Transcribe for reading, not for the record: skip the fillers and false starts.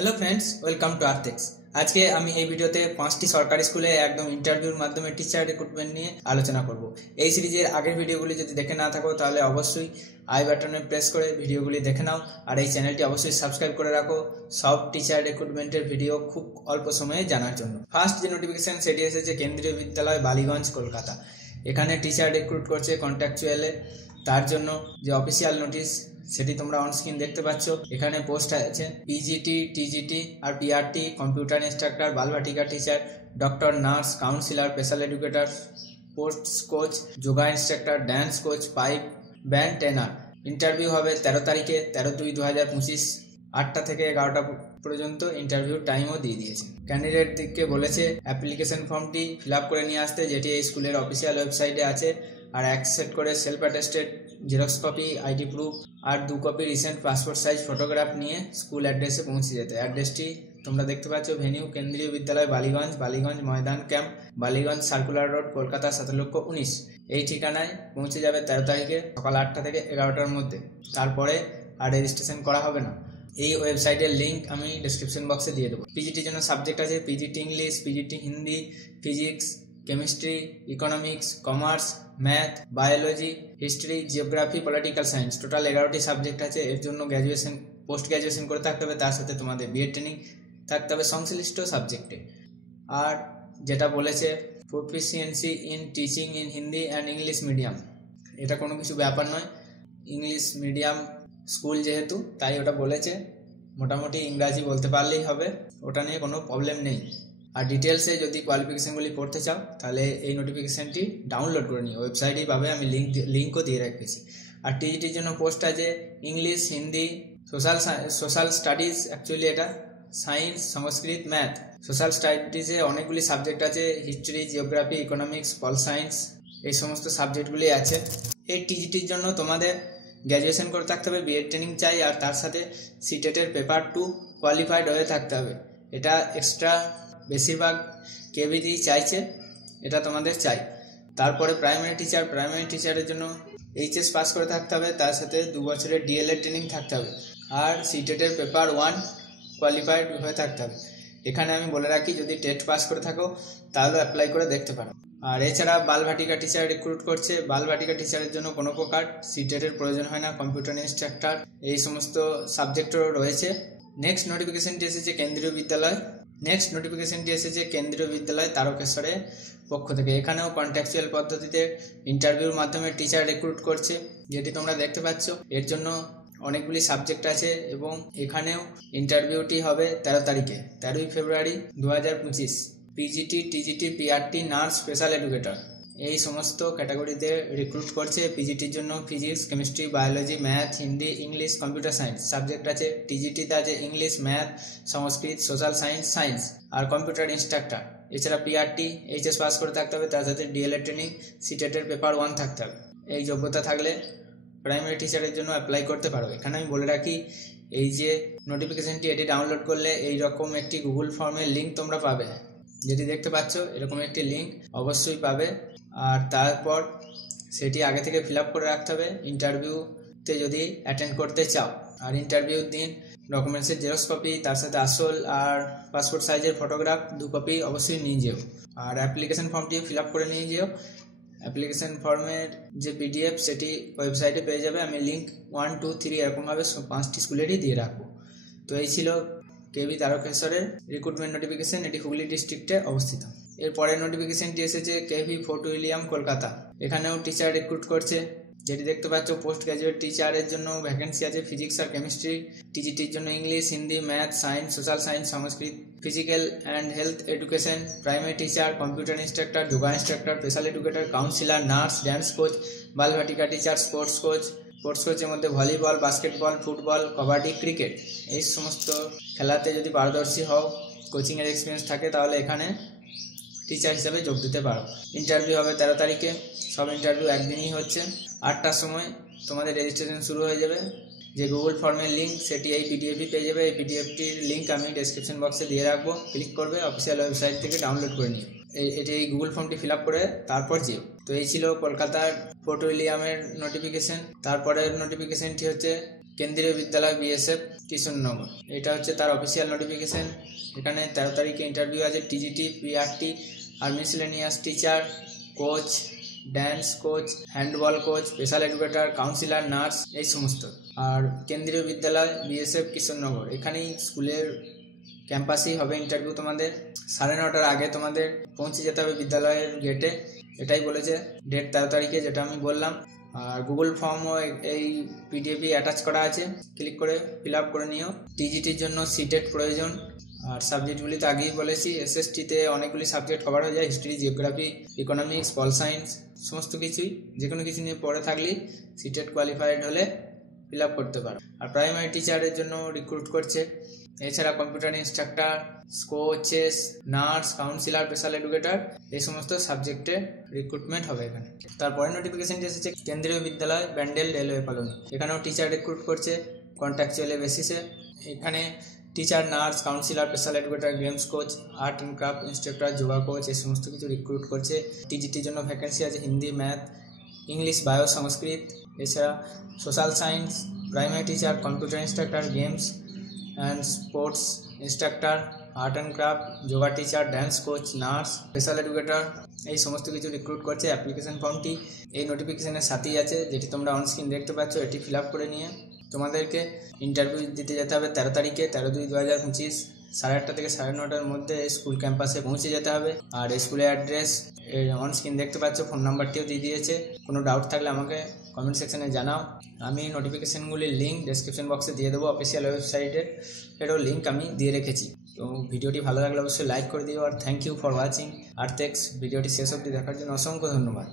Hello friends, welcome to আর্থেক্স। আজকে আমি এই ভিডিওতে 5টি সরকারি স্কুলে একদম ইন্টারভিউর মাধ্যমে টিচার রিক্রুটমেন্ট নিয়ে আলোচনা করব। এই সিরিজের আগের ভিডিওগুলি যদি দেখে না থাকো তাহলে অবশ্যই আই বাটনে প্রেস করে ভিডিওগুলি দেখে নাও, আর এই চ্যানেলটি অবশ্যই সাবস্ক্রাইব করে রাখো সব টিচার রিক্রুটমেন্টের ভিডিও খুব অল্প সময়ে জানার জন্য। ফার্স্ট যে নোটিফিকেশন সেটি এসেছে কেন্দ্রীয় বিদ্যালয় বালিগঞ্জ কলকাতা। এখানে টিচার রিক্রুট করছে কন্ট্রাকচুয়ালে। তার জন্য যে অফিসিয়াল নোটিশ সেটি তোমরা অন স্ক্রিন দেখতে পাচ্ছ। এখানে পোস্ট আছে পিজিটি, টিজিটি আর PRT, computer instructor, Balvatika teacher, doctor, nurse, counsellor, special educator, sports coach, yoga instructor, dance coach, pipe band trainer. Interview হবে 13 তারিখে, 13/2/2025 8টা থেকে 11টা পর্যন্ত। ইন্টারভিউ টাইমও দিয়ে দিয়েছে। ক্যান্ডিডেট দিককে বলেছে অ্যাপ্লিকেশন ফর্মটি ফিল আপ করে নিয়ে আসতে, যেটি এই স্কুলের অফিসিয়াল ওয়েবসাইটে আছে, আর এক সেট করে self attested xerox copy, ID proof আর 2 copy recent passport size photograph নিয়ে স্কুল অ্যাড্রেসে পৌঁছে যেতে। অ্যাড্রেসটি তোমরা দেখতে পাচ্ছ, venue Kendriya Vidyalaya Ballygunge, Ballygunge Maidan camp, Ballygunge circular road, Kolkata 17,19,। এই ঠিকানায় পৌঁছে যাবে 13 তারিখে সকাল 8টা থেকে 11টার মধ্যে। তারপরে আর রেজিস্ট্রেশন করা হবে না। এই ওয়েবসাইটের লিঙ্ক আমি ডিসক্রিপশন বক্সে দিয়ে দেবো। পিজিটির জন্য সাবজেক্ট আছে PGT English, PGT Hindi, physics, chemistry, economics, commerce, math, biology, history, geography, political science. Total 11টি সাবজেক্ট আছে। এর জন্য গ্র্যাজুয়েশন, পোস্ট গ্র্যাজুয়েশন করে থাকতে হবে, তার সাথে তোমাদের বিএড ট্রেনিং থাকতে হবে সংশ্লিষ্ট সাবজেক্টে। আর যেটা বলেছে proficiency in teaching in Hindi and English medium, এটা কোনো কিছু ব্যাপার নয়। ইংলিশ মিডিয়াম স্কুল যেহেতু, তাই ওটা বলেছে। মোটামুটি ইংরাজি বলতে পারলেই হবে, ওটা নিয়ে কোনো প্রবলেম নেই। আর ডিটেলসে যদি কোয়ালিফিকেশনগুলি পড়তে চাও তাহলে এই নোটিফিকেশনটি ডাউনলোড করে নিও, ওয়েবসাইটেই পাবে, আমি লিঙ্কও দিয়ে রেখেছি। আর টিজিটির জন্য পোস্ট আছে English, Hindi, social studies, actually এটা সায়েন্স, সংস্কৃত, ম্যাথ। সোশ্যাল স্টাডিজে অনেকগুলি সাবজেক্ট আছে, history, geography, economics, pol science, এই সমস্ত সাবজেক্টগুলি আছে। এই টিজিটির জন্য তোমাদের গ্র্যাজুয়েশন করে থাকতে হবে, বিএড ট্রেনিং চাই, আর তার সাথে সিটেটের পেপার 2 কোয়ালিফাইড হয়ে থাকতে হবে। এটা এক্সট্রা বেশিরভাগ কেবিটি চাইছে, এটা তোমাদের চাই। তারপরে প্রাইমারি টিচারের জন্য এইচএস পাস করে থাকতে হবে, তার সাথে 2 বছরের ডিএলএড ট্রেনিং থাকতে হবে, আর সিটেটের পেপার 1 কোয়ালিফাইড হয়ে থাকতে হবে। এখানে আমি বলে রাখি, যদি টেট পাস করে থাকো তাহলে অ্যাপ্লাই করে দেখতে পারো। আর এছাড়া বালভাটিকা টিচার রিক্রুট করছে। বালভাটিকা টিচারের জন্য কোনো প্রকার সিটেটের প্রয়োজন হয় না, কম্পিউটার ইনস্ট্রাক্টর এই সমস্ত সাবজেক্টও রয়েছে। নেক্সট নোটিফিকেশনটি এসেছে কেন্দ্রীয় বিদ্যালয় তারকেশ্বরের পক্ষ থেকে। এখানেও কন্ট্রাকচুয়াল পদ্ধতিতে ইন্টারভিউর মাধ্যমে টিচার রিক্রুট করছে, যেটি তোমরা দেখতে পাচ্ছ। এর জন্য অনেকগুলি সাবজেক্ট আছে এবং এখানেও ইন্টারভিউটি হবে 13 তারিখে, 13ই ফেব্রুয়ারি 2025। PGT, TGT, PRT, nurse, special educator এই সমস্ত ক্যাটাগরিতে রিক্রুট করছে। পিজিটির জন্য physics, chemistry, biology, math, Hindi, English, computer science subject আছে। টিজিটিতে আছে ইংলিশ, ম্যাথ, সংস্কৃত, সোশ্যাল সায়েন্স আর কম্পিউটার ইনস্ট্রাক্টর। এছাড়া পিআরটি এইচএস পাস করে থাকতে হবে, তার সাথে ডিএলএড ট্রেনিং, সিটেটের পেপার 1 থাকতে হবে। এই যোগ্যতা থাকলে প্রাইমারি টিচারের জন্য অ্যাপ্লাই করতে পারো। এখানে আমি বলে রাখি, এই যে নোটিফিকেশনটি, এটি ডাউনলোড করলে এই রকম একটি গুগল ফর্মের লিঙ্ক তোমরা পাবে, যেটি দেখতে পাচ্ছ, এরকম একটি লিঙ্ক অবশ্যই পাবে। আর তারপর সেটি আগে থেকে ফিল আপ করে রাখতে হবে ইন্টারভিউতে যদি অ্যাটেন্ড করতে চাও। আর ইন্টারভিউর দিন ডকুমেন্টসের জেরক্স কপি, তার সাথে আসল আর পাসপোর্ট সাইজের ফটোগ্রাফ 2 কপি অবশ্যই নিয়ে যেও। আর অ্যাপ্লিকেশন ফর্মটিও ফিল আপ করে নিয়ে যেও। অ্যাপ্লিকেশন ফর্মের যে পিডিএফ সেটি ওয়েবসাইটে পেয়ে যাবে। আমি লিঙ্ক 1, 2, 3 এরকমভাবে 5টি স্কুলেরই দিয়ে রাখবো। তো এই ছিল কেবি তারকেশ্বরের রিক্রুটমেন্ট নোটিফিকেশন, এটি হুগলি ডিস্ট্রিক্টে অবস্থিত। এর পরের নোটিফিকেশনটি এসেছে কেভি ফোর্ট উইলিয়াম কলকাতা। এখানেও টিচার রিক্রুট করছে, যেটি দেখতে পাচ্ছ। পোস্ট গ্র্যাজুয়েট টিচারের জন্য ভ্যাকেন্সি আছে ফিজিক্স আর কেমিস্ট্রি। টিজিটির জন্য English, Hindi, math, science, social science, Sanskrit, physical and health education, primary teacher, computer instructor, yoga instructor, special educator, counsellor, nurse, dance coach, Balvatika teacher, sports কোচের মধ্যে volleyball, basketball, football, kabaddi, cricket এই সমস্ত খেলাতে যদি পারদর্শী হও, কোচিংয়ের এক্সপিরিয়েন্স থাকে, তাহলে এখানে টিচার হিসেবে যোগ দিতে পারো। ইন্টারভিউ হবে 13 তারিখে। সব ইন্টারভিউ একদিনই হচ্ছে। 8টার সময় তোমাদের রেজিস্ট্রেশন শুরু হয়ে যাবে। যে গুগল ফর্মের লিঙ্ক সেটি এই পিডিএফই পেয়ে যাবে। এই পিডিএফটির লিঙ্ক আমি ডেসক্রিপশন বক্সে দিয়ে রাখবো, ক্লিক করবে, অফিসিয়াল ওয়েবসাইট থেকে ডাউনলোড করে নিও। এই গুগল ফর্মটি ফিল আপ করে তারপর যেও। তো এই ছিল কলকাতার ফোর্ট উইলিয়ামের নোটিফিকেশন। তারপরের নোটিফিকেশনটি হচ্ছে কেন্দ্রীয় বিদ্যালয় বিএসএফ কৃষ্ণনগর, এটা হচ্ছে তার অফিসিয়াল নোটিফিকেশন। এখানে 13 তারিখে ইন্টারভিউ আছে। টিজিটি, পিআরটি আর miscellaneous teacher, coach, dance coach, handball coach, special educator, counsellor, nurse, এই সমস্ত। আর কেন্দ্রীয় বিদ্যালয় বিএসএফ কৃষ্ণনগর, এখানেই স্কুলের ক্যাম্পাসেই হবে ইন্টারভিউ। তোমাদের 9:30টার আগে তোমাদের পৌঁছে যেতে হবে বিদ্যালয়ের গেটে, এটাই বলেছে। ডেট 13 তারিখে, যেটা আমি বললাম। আর গুগল ফর্মও এই পিডিএফই অ্যাটাচ করা আছে, ক্লিক করে ফিল আপ করে নিও। টিজিটির জন্য সিটেট প্রয়োজন। আর সাবজেক্টগুলি তো আগেই বলেছি, এসএসটিতে অনেকগুলি সাবজেক্ট কভার হয়ে যায়, history, geography, economics, pol science, সমস্ত কিছুই। যে কোনো কিছু নিয়ে পড়ে থাকলেই সিটেট কোয়ালিফাইড হলে ফিল আপ করতে পারো। আর প্রাইমারি টিচারের জন্য রিক্রুট করছে। এছাড়া computer instructor, coaches, nurse, counsellor, special educator, এই সমস্ত সাবজেক্টে রিক্রুটমেন্ট হবে এখানে। তারপরে নোটিফিকেশন এসেছে কেন্দ্রীয় বিদ্যালয় ব্যান্ডেল রেলওয়ে কলোনি, এখানেও টিচার রিক্রুট করছে কন্ট্রাকচুয়াল বেসিসে। এখানে teacher, nurse, counsellor, special educator, games coach, art and craft instructor, yoga coach, এই সমস্ত কিছু রিক্রুট করছে। টিজিটির জন্য ভ্যাকেন্সি আছে হিন্দি, ম্যাথ, ইংলিশ, বায়ো, সংস্কৃত। এছাড়া social science, primary teacher, computer instructor, games and sports instructor, art and craft, yoga teacher, dance coach, nurse, special educator, এই সমস্ত কিছু রিক্রুট করছে। অ্যাপ্লিকেশন ফর্মটি এই নোটিফিকেশনের সাথেই আছে, যেটি তোমরা অন স্ক্রিন দেখতে পাচ্ছ। এটি ফিল আপ করে নিয়ে তোমাদেরকে ইন্টারভিউ দিতে যেতে হবে 13 তারিখে, 13/2/2025, 8:30 থেকে 9:30টার মধ্যে স্কুল ক্যাম্পাসে পৌঁছে যেতে হবে। আর স্কুলের অ্যাড্রেস অন স্ক্রিন দেখতে পাচ্ছ, ফোন নাম্বারটিও দিয়ে দিয়েছে। কোনো ডাউট থাকলে আমাকে কমেন্ট সেকশনে জানাও। আমি নোটিফিকেশনগুলির লিঙ্ক ডেসক্রিপশন বক্সে দিয়ে দেবো, অফিসিয়াল ওয়েবসাইটের এরও লিঙ্ক আমি দিয়ে রেখেছি। তো ভিডিওটি ভালো লাগলে অবশ্যই লাইক করে দিও। আর থ্যাংক ইউ ফর ওয়াচিং আর্থেক্স। ভিডিওটি শেষ অবধি দেখার জন্য অসংখ্য ধন্যবাদ।